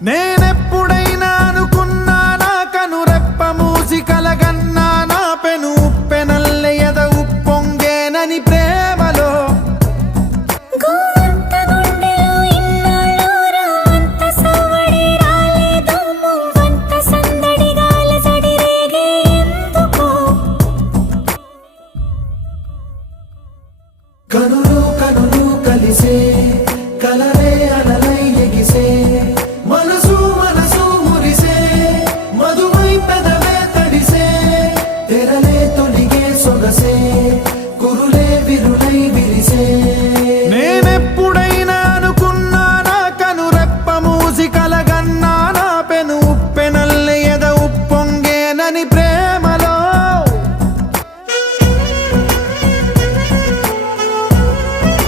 నేనెప్పుడైనా అనుకున్నానా కనురెప్ప మూసి కలగన్నా నా పెను ఉప్పెనల్లె ఎద ఉప్పొంగేనని ప్రేమలో కనులు కనులు కలిసే